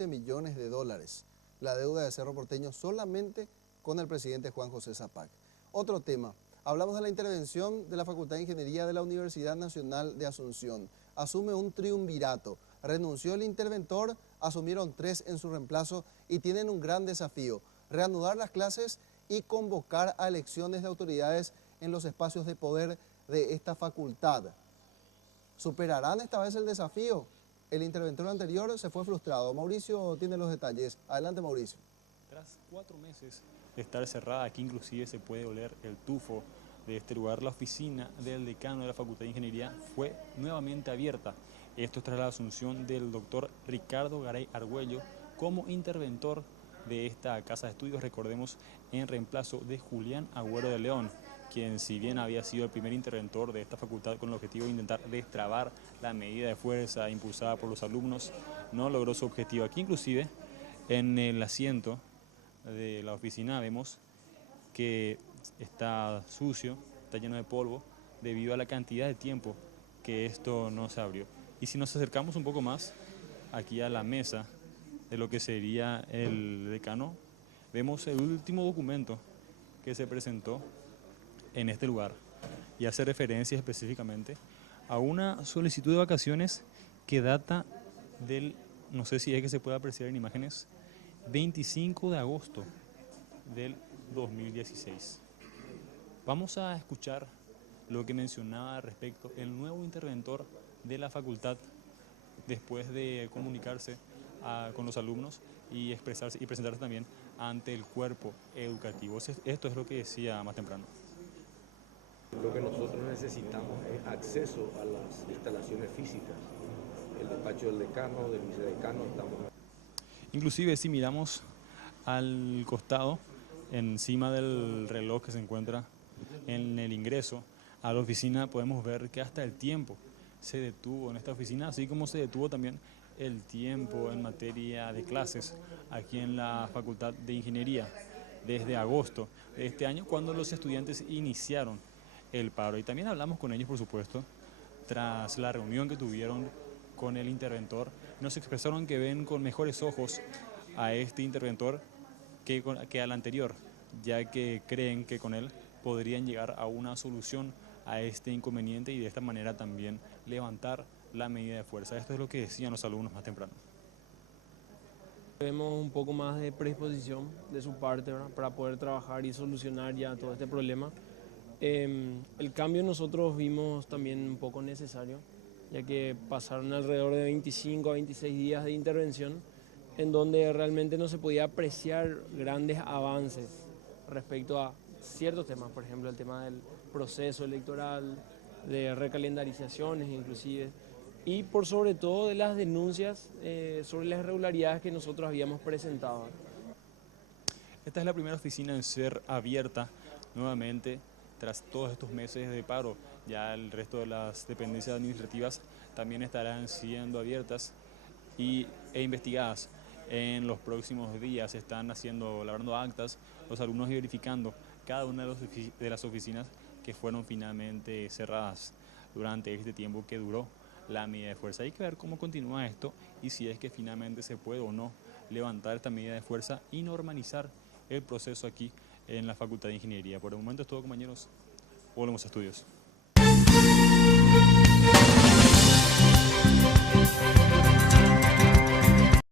15 millones de dólares la deuda de Cerro Porteño solamente con el presidente Juan José Sàpac. Otro tema, hablamos de la intervención de la Facultad de Ingeniería de la Universidad Nacional de Asunción. Asume un triunvirato, renunció el interventor, asumieron 3 en su reemplazo y tienen un gran desafío: reanudar las clases y convocar a elecciones de autoridades en los espacios de poder de esta facultad. ¿Superarán esta vez el desafío? El interventor anterior se fue frustrado. Mauricio tiene los detalles. Adelante, Mauricio. Tras 4 meses de estar cerrada, aquí inclusive se puede oler el tufo de este lugar, la oficina del decano de la Facultad de Ingeniería fue nuevamente abierta. Esto tras la asunción del doctor Ricardo Garay Argüello como interventor de esta casa de estudios, recordemos, en reemplazo de Julián Agüero de León, quien, si bien había sido el primer interventor de esta facultad con el objetivo de intentar destrabar la medida de fuerza impulsada por los alumnos, no logró su objetivo. Aquí inclusive en el asiento de la oficina vemos que está sucio, está lleno de polvo debido a la cantidad de tiempo que esto no se abrió. Y si nos acercamos un poco más aquí a la mesa de lo que sería el decano, vemos el último documento que se presentó en este lugar y hace referencia específicamente a una solicitud de vacaciones que data del, no sé si es que se puede apreciar en imágenes, 25 de agosto del 2016. Vamos a escuchar lo que mencionaba respecto el nuevo interventor de la facultad después de comunicarse con los alumnos y expresarse y presentarse también ante el cuerpo educativo. Esto es lo que decía más temprano. Lo que nosotros necesitamos es acceso a las instalaciones físicas. El despacho del decano, del vicedecano, estamos... Inclusive si miramos al costado, encima del reloj que se encuentra en el ingreso a la oficina, podemos ver que hasta el tiempo se detuvo en esta oficina, así como se detuvo también el tiempo en materia de clases aquí en la Facultad de Ingeniería desde agosto de este año, cuando los estudiantes iniciaron el paro. Y también hablamos con ellos, por supuesto, tras la reunión que tuvieron con el interventor. Nos expresaron que ven con mejores ojos a este interventor que al anterior, ya que creen que con él podrían llegar a una solución a este inconveniente y de esta manera también levantar la medida de fuerza. Esto es lo que decían los alumnos más temprano. Vemos un poco más de predisposición de su parte, ¿verdad?, para poder trabajar y solucionar ya todo este problema. El cambio nosotros vimos también un poco necesario, ya que pasaron alrededor de 25 a 26 días de intervención en donde realmente no se podía apreciar grandes avances respecto a ciertos temas, por ejemplo el tema del proceso electoral, de recalendarizaciones inclusive, y por sobre todo de las denuncias sobre las irregularidades que nosotros habíamos presentado. Esta es la primera oficina en ser abierta nuevamente tras todos estos meses de paro. Ya el resto de las dependencias administrativas también estarán siendo abiertas e investigadas. En los próximos días se están labrando actas, los alumnos verificando cada una de las oficinas que fueron finalmente cerradas durante este tiempo que duró la medida de fuerza. Hay que ver cómo continúa esto y si es que finalmente se puede o no levantar esta medida de fuerza y normalizar el proceso aquí en la Facultad de Ingeniería. Por el momento es todo, compañeros. Volvemos a estudios.